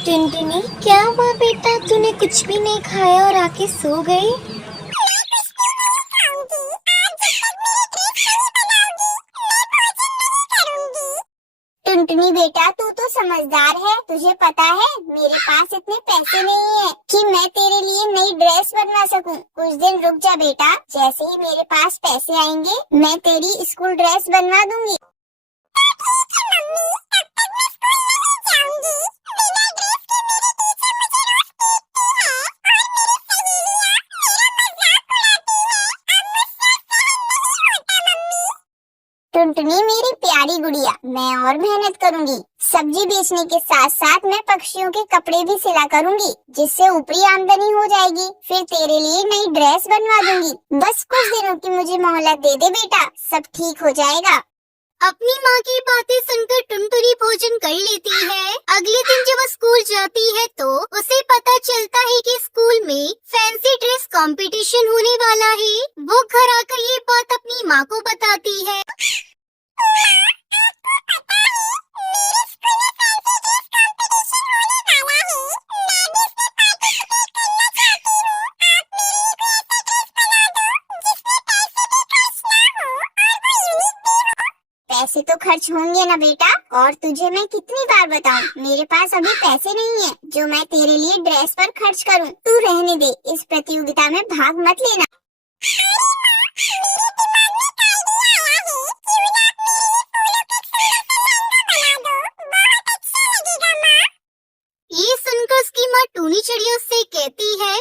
टुनटुनी, क्या हुआ बेटा? तूने कुछ भी नहीं खाया और आके सो गई? टुनटुनी बेटा, तू तो समझदार है। तुझे पता है मेरे पास इतने पैसे नहीं है कि मैं तेरे लिए नई ड्रेस बनवा सकूं। कुछ दिन रुक जा बेटा, जैसे ही मेरे पास पैसे आएंगे मैं तेरी स्कूल ड्रेस बनवा दूंगी। टुनटुनी मेरी प्यारी गुड़िया, मैं और मेहनत करूंगी। सब्जी बेचने के साथ साथ मैं पक्षियों के कपड़े भी सिला करूंगी, जिससे ऊपरी आमदनी हो जाएगी। फिर तेरे लिए नई ड्रेस बनवा दूंगी। बस कुछ दिनों की मुझे मोहलत दे दे बेटा, सब ठीक हो जाएगा। अपनी माँ की बातें सुनकर टुनटुनी भोजन कर लेती है। अगले दिन जब वो स्कूल जाती है तो उसे पता चलता है कि स्कूल में फैंसी ड्रेस कंपटीशन होने वाला है। वो घर आकर ये बात अपनी माँ को बताती है। पैसे तो खर्च होंगे ना बेटा, और तुझे मैं कितनी बार बताऊं, मेरे पास अभी पैसे नहीं है जो मैं तेरे लिए ड्रेस पर खर्च करूं। तू रहने दे, इस प्रतियोगिता में भाग मत लेना। ये सुनकर उसकी माँ टूनी चिड़िया उससे कहती है,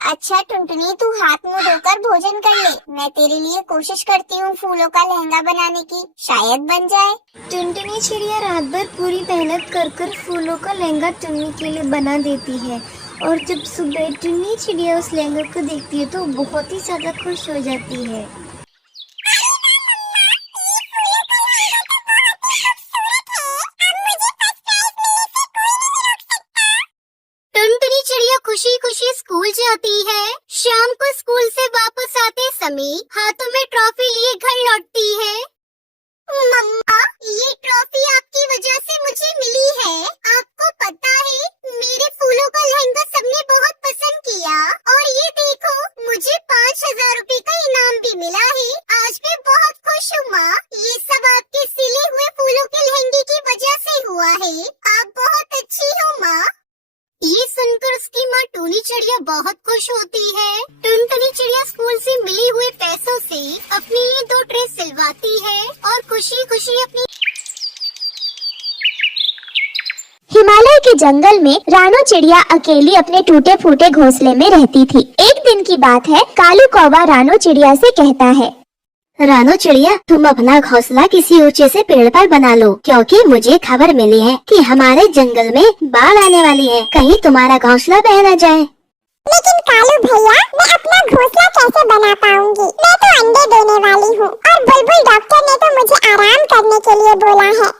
अच्छा टुनटुनी, तू हाथ मुंह धोकर भोजन कर ले। मैं तेरे लिए कोशिश करती हूँ फूलों का लहंगा बनाने की, शायद बन जाए। टुनटुनी चिड़िया रात भर पूरी मेहनत कर फूलों का लहंगा टुन्नी के लिए बना देती है, और जब सुबह टुन्नी चिड़िया उस लहंगे को देखती है तो बहुत ही ज्यादा खुश हो जाती है। टुनटुनी चिड़िया खुशी खुशी स्कूल जाती है। शाम को स्कूल से वापस आते समय हाथों में ट्रॉफी लिए घर लौटती है। मम्मा, ये ट्रॉफी आपकी वजह से मुझे मिली है। आपको पता है मेरे फूलों का लहंगा सबने बहुत पसंद किया, और ये देखो मुझे 5000 रुपए का इनाम भी मिला है। आज मैं बहुत खुश हूँ माँ। ये सब आपके सिले हुए फूलों के लहंगे की वजह से हुआ है। आप बहुत अच्छी हो माँ। ये सुनकर उसकी माँ टूनी चिड़िया बहुत खुश होती है। टुनटुनी चिड़िया स्कूल से मिले हुए पैसों से अपने लिए 2 ड्रेस सिलवाती है और खुशी खुशी अपनी हिमालय के जंगल में रानो चिड़िया अकेली अपने टूटे फूटे घोंसले में रहती थी। एक दिन की बात है, कालू कौवा रानो चिड़िया से कहता है, रानो चिड़िया, तुम अपना घोंसला किसी ऊंचे से पेड़ पर बना लो, क्योंकि मुझे खबर मिली है कि हमारे जंगल में बाढ़ आने वाली है। कहीं तुम्हारा घोंसला बह न जाए। लेकिन कालू भैया, मैं अपना घोंसला कैसे बना पाऊंगी? मैं तो अंडे देने वाली हूँ, और बुलबुल डॉक्टर ने तो मुझे आराम करने के लिए बोला है।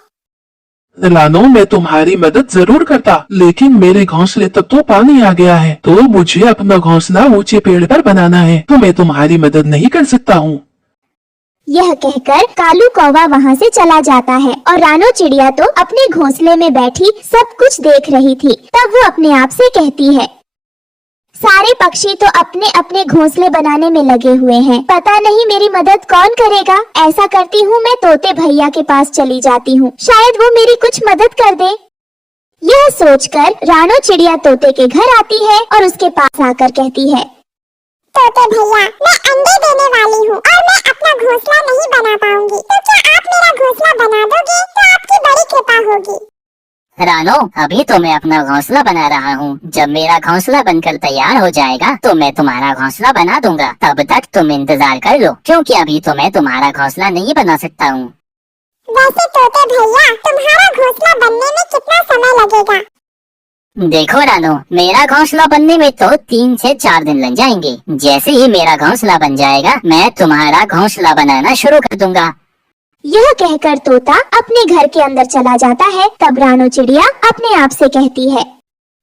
रानो, मैं तुम्हारी मदद जरूर करता, लेकिन मेरे घोंसले तक तो पानी आ गया है, तो मुझे अपना घोंसला ऊंचे पेड़ पर बनाना है, तो मैं तुम्हारी मदद नहीं कर सकता हूँ। यह कहकर कालू कौवा वहाँ से चला जाता है, और रानो चिड़िया तो अपने घोंसले में बैठी सब कुछ देख रही थी। तब वो अपने आप से कहती है, सारे पक्षी तो अपने अपने घोंसले बनाने में लगे हुए हैं, पता नहीं मेरी मदद कौन करेगा। ऐसा करती हूँ, मैं तोते भैया के पास चली जाती हूँ, शायद वो मेरी कुछ मदद कर दे। यह सोचकर रानो चिड़िया तोते के घर आती है और उसके पास आकर कहती है, तोते भैया, मैं अंडे देने वाली हूँ और मैं अपना घोंसला नहीं बना पाऊंगी, तो क्या आप मेरा घोंसला बना दोगे? तो आपकी बड़ी कृपा होगी। रानो, अभी तो मैं अपना घोंसला बना रहा हूँ। जब मेरा घोंसला बनकर तैयार हो जाएगा तो मैं तुम्हारा घोंसला बना दूंगा। तब तक तुम इंतजार कर लो, क्योंकि अभी तो मैं तुम्हारा घोंसला नहीं बना सकता हूँ। वैसे तोते भैया, तुम्हारा घोंसला बनने में कितना समय लगेगा? देखो रानो, मेरा घोंसला बनने में तो 3 से 4 दिन लग जाएंगे। जैसे ही मेरा घोंसला बन जाएगा मैं तुम्हारा घोंसला बनाना शुरू कर दूंगा। यह कहकर तोता अपने घर के अंदर चला जाता है। तब रानो चिड़िया अपने आप से कहती है,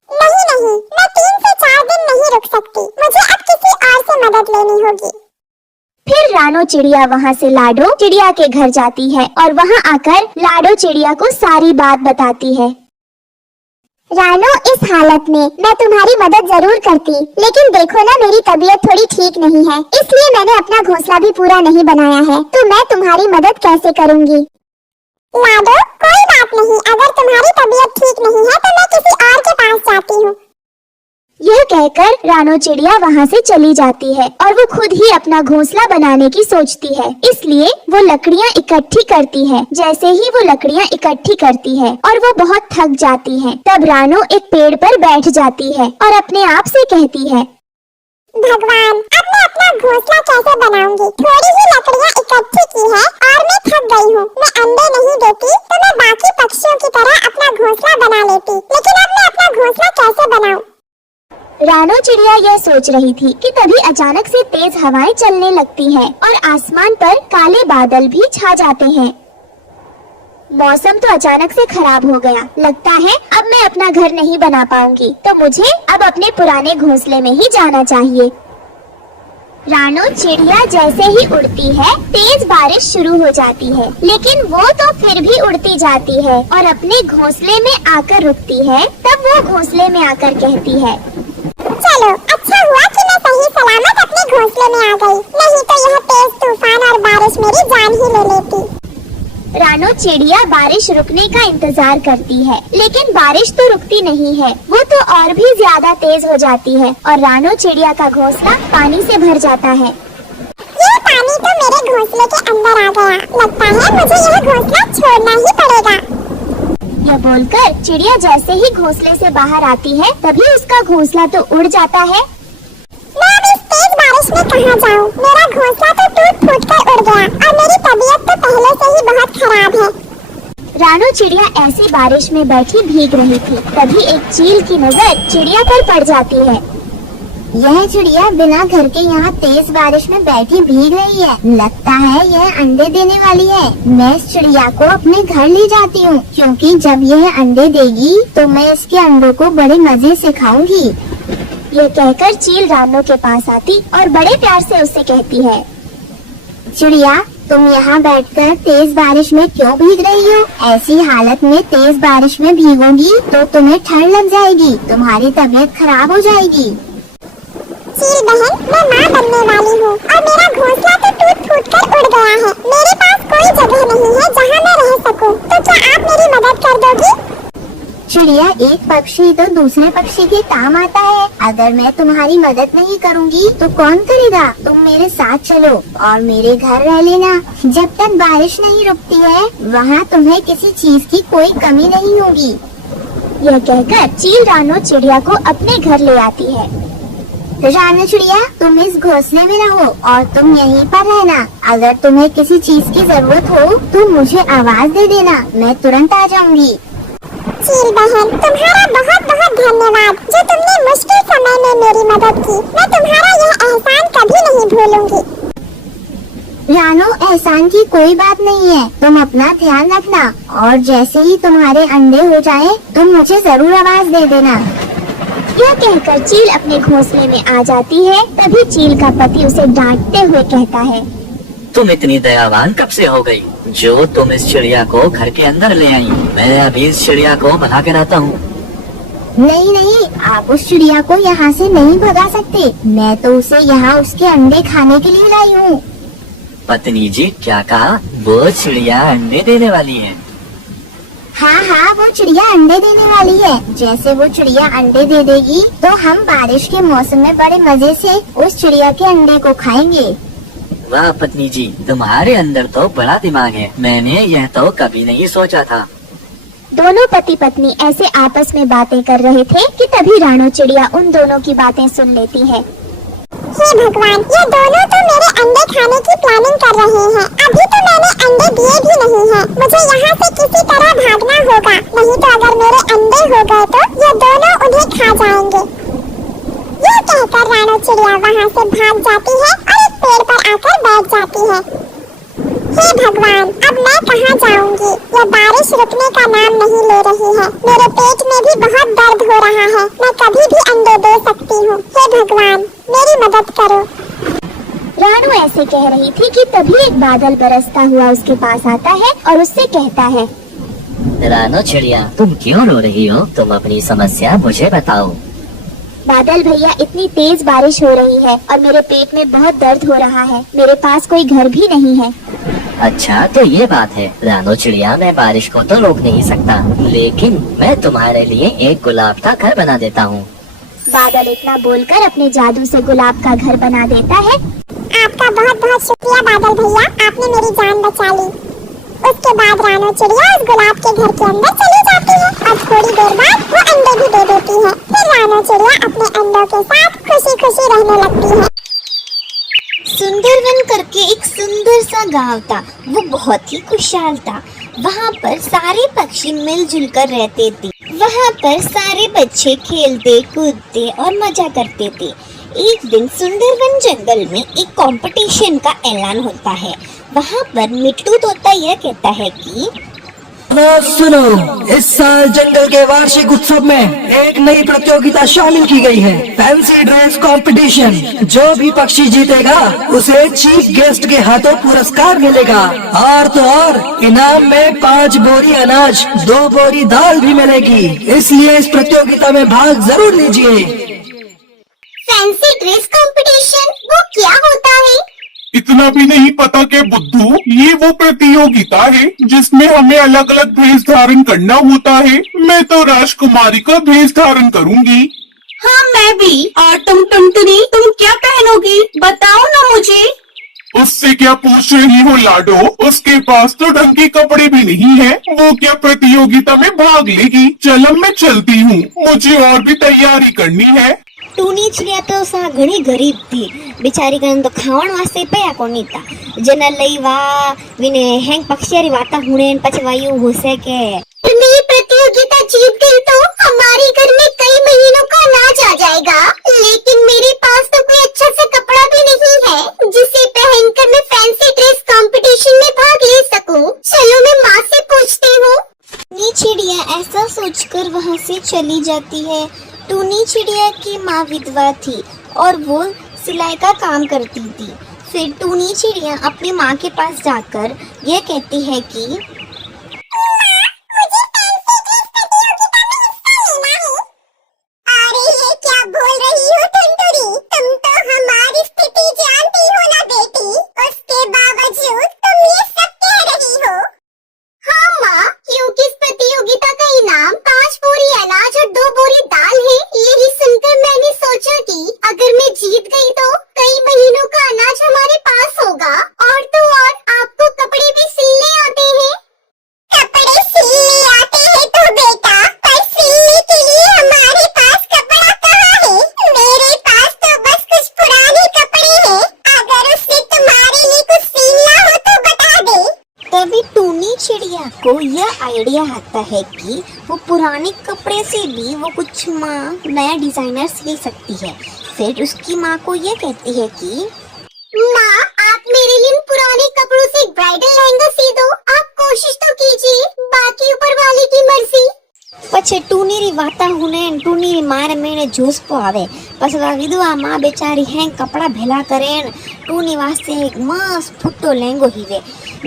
नहीं नहीं, मैं 3 से 4 दिन नहीं रुक सकती, मुझे अब किसी और से मदद लेनी होगी। फिर रानो चिड़िया वहाँ से लाडो चिड़िया के घर जाती है और वहाँ आकर लाडो चिड़िया को सारी बात बताती है। रानो, इस हालत में मैं तुम्हारी मदद जरूर करती, लेकिन देखो ना, मेरी तबीयत थोड़ी ठीक नहीं है, इसलिए मैंने अपना घोंसला भी पूरा नहीं बनाया है, तो मैं तुम्हारी मदद कैसे करूँगी? लाडो, कोई बात नहीं, अगर तुम्हारी तबीयत ठीक नहीं है तो मैं किसी और के पास जाती हूँ। यह कहकर रानो चिड़िया वहाँ से चली जाती है और वो खुद ही अपना घोंसला बनाने की सोचती है, इसलिए वो लकड़ियाँ इकट्ठी करती है। जैसे ही वो लकड़ियाँ इकट्ठी करती है और वो बहुत थक जाती है, तब रानो एक पेड़ पर बैठ जाती है और अपने आप से कहती है, भगवान, अब मैं अपना घोंसला कैसे बनाऊंगी? थोड़ी ही लकड़ियाँ इकट्ठी की है और मैं थक गई हूँ। मैं अंडे नहीं देती तो मैं बाकी पक्षियों की तरह अपना घोंसला बना लेती, लेकिन अब मैं अपना घोंसला कैसे बनाऊं? रानो चिड़िया यह सोच रही थी कि तभी अचानक से तेज हवाएं चलने लगती हैं और आसमान पर काले बादल भी छा जाते हैं। मौसम तो अचानक से खराब हो गया। लगता है अब मैं अपना घर नहीं बना पाऊंगी, तो मुझे अब अपने पुराने घोंसले में ही जाना चाहिए। रानो चिड़िया जैसे ही उड़ती है, तेज बारिश शुरू हो जाती है, लेकिन वो तो फिर भी उड़ती जाती है और अपने घोंसले में आकर रुकती है। तब वो घोंसले में आकर कहती है, चलो, अच्छा हुआ कि मैं सही सलामत अपने घोंसले में आ गई, नहीं तो यह तेज तूफान और बारिश मेरी जान ही ले लेती। रानो चिड़िया बारिश रुकने का इंतजार करती है, लेकिन बारिश तो रुकती नहीं है, वो तो और भी ज्यादा तेज हो जाती है और रानो चिड़िया का घोंसला पानी से भर जाता है। ये पानी तो मेरे घोंसले के अंदर आ गया, लगता है मुझे यह घोंसला छोड़ना ही पड़ेगा। यह बोलकर चिड़िया जैसे ही घोंसले से बाहर आती है, तभी उसका घोंसला तो उड़ जाता है। मैं अब इस तेज बारिश में कहाँ जाऊँ? मेरा घोंसला तो टूट फूट कर उड़ गया और मेरी तबीयत तो पहले से ही बहुत खराब है। रानो चिड़िया ऐसी बारिश में बैठी भीग रही थी, तभी एक चील की नजर चिड़िया पर पड़ जाती है। यह चिड़िया बिना घर के यहाँ तेज बारिश में बैठी भीग रही है। लगता है यह अंडे देने वाली है। मैं इस चिड़िया को अपने घर ले जाती हूँ, क्योंकि जब यह अंडे देगी तो मैं इसके अंडों को बड़े मजे से खाऊंगी। यह कहकर चील रानो के पास आती और बड़े प्यार से उससे कहती है, चिड़िया, तुम यहाँ बैठकर तेज बारिश में क्यों भीग रही हो? ऐसी हालत में तेज बारिश में भीगोगी तो तुम्हें ठंड लग जाएगी, तुम्हारी तबीयत खराब हो जाएगी। चील बहन, मैं माँ बनने वाली हूँ और मेरा घोंसला तो टूट फूट कर उड़ गया है। मेरे पास कोई जगह नहीं है जहाँ मैं रह सकूँ, तो क्या आप मेरी मदद कर दोगी? चिड़िया, एक पक्षी तो दूसरे पक्षी के काम आता है। अगर मैं तुम्हारी मदद नहीं करूँगी तो कौन करेगा? तुम मेरे साथ चलो और मेरे घर रह लेना। जब तक बारिश नहीं रुकती है, वहाँ तुम्हें किसी चीज की कोई कमी नहीं होगी। यह कहकर चील रानो चिड़िया को अपने घर ले आती है। रानो चिड़िया, तुम इस घोंसले में रहो और तुम यहीं पर रहना। अगर तुम्हें किसी चीज की जरूरत हो तो मुझे आवाज दे देना, मैं तुरंत आ जाऊंगी। चील बहन, तुम्हारा बहुत बहुत धन्यवाद जो तुमने मुश्किल समय में मेरी मदद की। मैं तुम्हारा यह एहसान कभी नहीं भूलूंगी। रानो, एहसान की कोई बात नहीं है। तुम अपना ध्यान रखना और जैसे ही तुम्हारे अंडे हो जाएं, तुम मुझे जरूर आवाज दे देना। यह कहकर चील अपने घोंसले में आ जाती है। तभी चील का पति उसे डांटते हुए कहता है, तुम इतनी दयावान कब से हो गई जो तुम इस चिड़िया को घर के अंदर ले आई? मैं अभी इस चिड़िया को भगा कर आता हूँ। नहीं नहीं, आप उस चिड़िया को यहाँ से नहीं भगा सकते। मैं तो उसे यहाँ उसके अंडे खाने के लिए लाई हूँ। पत्नी जी, क्या कहा? वो चिड़िया अंडे देने वाली है? हाँ हाँ, वो चिड़िया अंडे देने वाली है। जैसे वो चिड़िया अंडे दे देगी तो हम बारिश के मौसम में बड़े मजे से उस चिड़िया के अंडे को खाएंगे। वाह पत्नी जी, तुम्हारे अंदर तो बड़ा दिमाग है। मैंने यह तो कभी नहीं सोचा था। दोनों पति पत्नी ऐसे आपस में बातें कर रहे थे कि तभी रानो चिड़िया उन दोनों की बातें सुन लेती है। हे भगवान, ये दोनों तो मेरे अंडे खाने की प्लानिंग कर रहे हैं। अभी तो मैंने अंडे दिए भी नहीं हैं। मुझे यहाँ से किसी तरह भागना होगा, नहीं तो अगर मेरे अंडे हो गए तो ये दोनों उन्हें खा जाएंगे। ये कहकर रानो चिड़िया वहाँ से भाग जाती है और एक पेड़ पर आकर बैठ जाती है। हे भगवान, अब मैं कहाँ जाऊँगी? ये बारिश रुकने का नाम नहीं ले रही है। मेरे पेट में भी बहुत दर्द हो रहा है। मैं कभी भी अंडे दे सकती हूँ। हे भगवान, मेरी मदद करो। रानो ऐसे कह रही थी कि तभी एक बादल बरसता हुआ उसके पास आता है और उससे कहता है, रानो चिड़िया, तुम क्यों रो रही हो? तुम अपनी समस्या मुझे बताओ। बादल भैया, इतनी तेज बारिश हो रही है और मेरे पेट में बहुत दर्द हो रहा है। मेरे पास कोई घर भी नहीं है। अच्छा तो ये बात है। रानो चिड़िया, मैं बारिश को तो रोक नहीं सकता, लेकिन मैं तुम्हारे लिए एक गुलाब का घर बना देता हूँ। बादल इतना बोलकर अपने जादू से गुलाब का घर बना देता है। आपका बहुत बहुत शुक्रिया बादल भैया, आपने मेरी जान बचा ली। उसके बाद रानो चिड़िया उस गुलाब के घर के अंदर चली जाती है और थोड़ी देर बाद वो अंडे भी दे देती है। फिर रानो चिड़िया अपने अंडों के साथ खुशी खुशी रहने लगती है। सुंदरवन करके एक सुंदर सा गांव था। वो बहुत ही खुशहाल था। वहाँ पर सारे पक्षी मिलजुल कर रहते थे। वहाँ पर सारे बच्चे खेलते कूदते और मजा करते थे। एक दिन सुंदरवन जंगल में एक कंपटीशन का ऐलान होता है। वहाँ पर मिट्टू तोता यह कहता है कि सुनो, इस साल जंगल के वार्षिक उत्सव में एक नई प्रतियोगिता शामिल की गई है, फैंसी ड्रेस कंपटीशन। जो भी पक्षी जीतेगा उसे चीफ गेस्ट के हाथों पुरस्कार मिलेगा, और तो और इनाम में 5 बोरी अनाज, 2 बोरी दाल भी मिलेगी। इसलिए इस प्रतियोगिता में भाग जरूर लीजिए। फैंसी ड्रेस कंपटीशन, वो क्या होता है? इतना भी नहीं पता के बुद्धू, ये वो प्रतियोगिता है जिसमें हमें अलग अलग भेष धारण करना होता है। मैं तो राजकुमारी का भेष धारण करूंगी। हाँ मैं भी। और तुम टुनटुनी, तुम क्या पहनोगी? बताओ ना मुझे। उससे क्या पूछ रही हो लाडो? उसके पास तो ढंग के कपड़े भी नहीं है। वो क्या प्रतियोगिता में भाग लेगी? चल अब मैं चलती हूँ, मुझे और भी तैयारी करनी है। टूनी चिड़िया तो सा घणी गरीब थी। बिचारी कन तो खावण वास्ते पया कोनी था। जना लई वा विने हैंग पक्षियारी वाता हुणे पछी वायु होसे के मैं प्रतियोगिता जीत गई तो हमारे घर में कई महीनों का अनाज आ जाएगा। लेकिन मेरे पास तो कोई अच्छा सा कपड़ा भी नहीं है जिसे पहनकर मैं फैंसी ड्रेस कंपटीशन में भाग ले सकूं। चलो मैं माँ से पूछती हूँ। टूनी चिड़िया ऐसा सोचकर वहाँ से चली जाती है। टूनी चिड़िया की माँ विधवा थी और वो सिलाई का काम करती थी। फिर टूनी चिड़िया अपनी माँ के पास जाकर यह कहती है कि अरे ये क्या बोल रही हो टुनटुनी? तुम तो हमारी स्थिति जानती हो ना बेटी। उसके बावजूद तुम ये सब कह रही हो। हाँ माँ, क्योंकि इस प्रतियोगिता का इनाम 5 बोरी अनाज और 2 बोरी दाल है। यही सुनकर मैंने सोचा कि अगर मैं जीत गई तो कई महीनों का अनाज हमारे पास होगा, और तो और आपको कपड़े भी सिलने आते हैं। कपड़े सिलने आते हैं तो बेटा, पर सिलने के लिए हमारे पास कपड़ा कहाँ है? मेरे पास तो बस कुछ पुराने कपड़े हैं। अगर उससे तुम्हारे लिए कुछ सिलना हो तो बता दे। तभी टूनी चिड़िया को यह आइडिया आता है कि वो पुराने कपड़े से भी वो कुछ माँ नया डिजाइनर सिल सकती है। फिर उसकी माँ को ये कहती है कि माँ, आप मेरे लिए इन पुराने कपड़ों से एक ब्राइडल लहंगा सी दो। आप कोशिश तो कीजिए, बाकी ऊपर वाले की मर्जी। પછી ટુનીરી વાતા હુને ટુનીરી મારે મેને જોશ પો આવે પછી વા વિધવા માં બેચારી હેંગ કપડા ભેલા કરે ટુની વાસ્તે એક મસ્ત ફૂટો લેંગો હીવે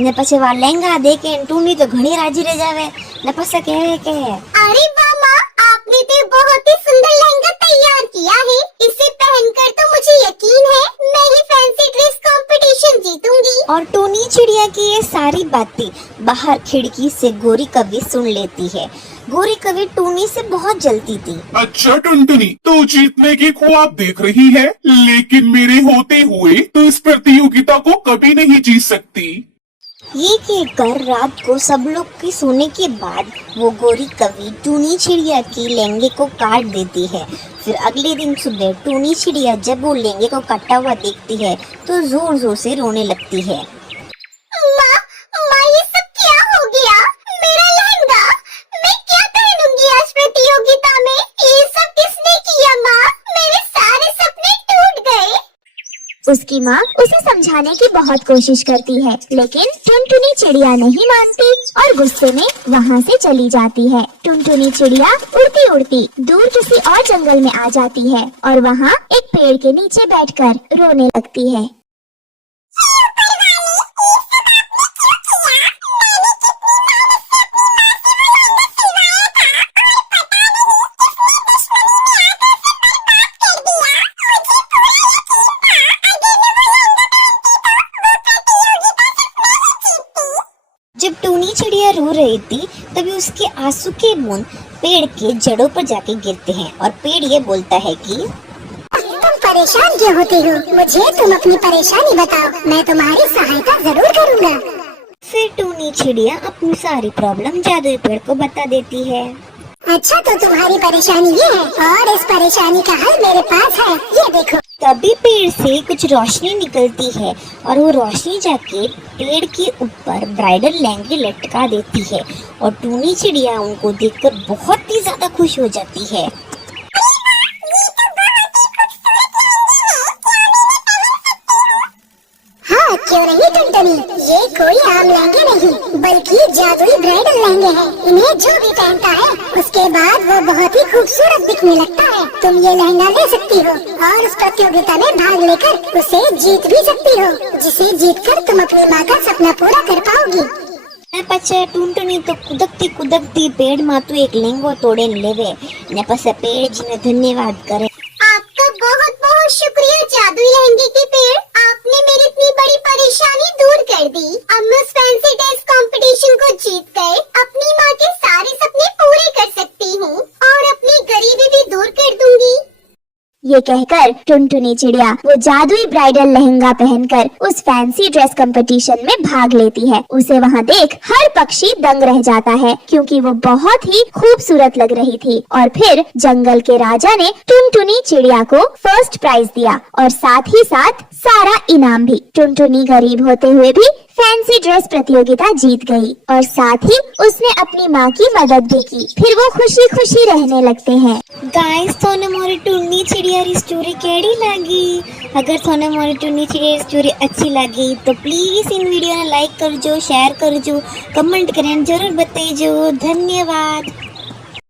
ને પછી વા લેંગા દેકે ટુની તો ઘણી રાજી રહી જાવે ને પછી કહેવે કે अरे वाह माँ, आपने तो बहुत ही सुंदर लहंगा तैयार किया है। इसे पहनकर तो मुझे यकीन है मैं ही फैंसी ड्रेस कंपटीशन जीतूंगी। और टूनी चिड़िया की ये सारी बातें बाहर खिड़की से गोरी कवि सुन लेती है। गोरी कवि टूनी से बहुत जलती थी। अच्छा टुनटुनी, तो जीतने की ख्वाब देख रही है, लेकिन मेरे होते हुए तो इस प्रतियोगिता को कभी नहीं जीत सकती। ये कहकर रात को सब लोग के सोने के बाद वो गोरी कवि टूनी चिड़िया की लहंगे को काट देती है। फिर अगले दिन सुबह टूनी चिड़िया जब वो लहंगे को कटा हुआ देखती है तो जोर जोर से रोने लगती है। माँ, माँ ये सब क्या हो गया? मेरा लहंगा, मैं क्या पहनूंगी आज प्रतियोगिता में? ये सब किसने किया माँ? मेरे सारे सपने टूट गए। उसकी माँ उसे समझाने की बहुत कोशिश करती है, लेकिन टुनटुनी चिड़िया नहीं मानती और गुस्से में वहाँ से चली जाती है। टुनटुनी चिड़िया उड़ती उड़ती दूर किसी और जंगल में आ जाती है और वहाँ एक पेड़ के नीचे बैठकर रोने लगती है। रही थी तभी उसके आंसू के बूंद पेड़ के जड़ों पर जाके गिरते हैं और पेड़ ये बोलता है कि तुम परेशान क्यों होती हो? मुझे तुम अपनी परेशानी बताओ, मैं तुम्हारी सहायता जरूर करूँगा। फिर टूनी चिड़िया अपनी सारी प्रॉब्लम जादुई पेड़ को बता देती है। अच्छा, तो तुम्हारी परेशानी ये है और इस परेशानी का हल मेरे पास है, ये देखो। तभी पेड़ से कुछ रोशनी निकलती है और वो रोशनी जाके पेड़ के ऊपर ब्राइडल लहंगे लटका देती है और टूनी चिड़िया उनको देखकर बहुत ही ज्यादा खुश हो जाती है। हाँ, क्यों नहीं टुनटुनी, ये कोई आम लहंगे नहीं बल्कि जादुई ब्राइडल लहंगे हैं। इन्हें जो भी पहनता है उसके बाद वो बहुत ही खूबसूरत दिखने लगता है। तुम ये लहंगा ले सकती हो और उस प्रतियोगिता में भाग लेकर उसे जीत भी सकती हो, जिसे जीतकर तुम अपनी माँ का सपना पूरा कर पाओगी। पछे टूनटुनी तो कुदकती पेड़ मातु एक लहंगो तोड़े लेवे ने पछे पेड़ जी ने धन्यवाद करे। आपका बहुत बहुत शुक्रिया जादुई लहंगे के पेड़, आपने मेरी इतनी बड़ी परेशानी दूर कर दी। अब मैं उस फैंसी ड्रेस कंपटीशन को जीत कर अपनी माँ के सारे सपने पूरे कर सकती हूँ और अपनी गरीबी भी दूर कर दूंगी। ये कहकर टुनटुनी चिड़िया वो जादुई ब्राइडल लहंगा पहनकर उस फैंसी ड्रेस कंपटीशन में भाग लेती है। उसे वहाँ देख हर पक्षी दंग रह जाता है क्योंकि वो बहुत ही खूबसूरत लग रही थी। और फिर जंगल के राजा ने टुनटुनी चिड़िया को फर्स्ट प्राइज दिया और साथ ही साथ सारा इनाम भी। टुनटुनी गरीब होते हुए भी फैंसी ड्रेस प्रतियोगिता जीत गई और साथ ही उसने अपनी माँ की मदद भी की। फिर वो खुशी खुशी रहने लगते हैं। गाइस, थोने मोरी टूनी चिड़िया री स्टोरी केड़ी लगी? अगर थोने मोरी टूनी चिड़िया री स्टोरी अच्छी लगी तो प्लीज इन वीडियो ने लाइक करजो, शेयर करजो, कमेंट करें जरूर बताइजो। धन्यवाद।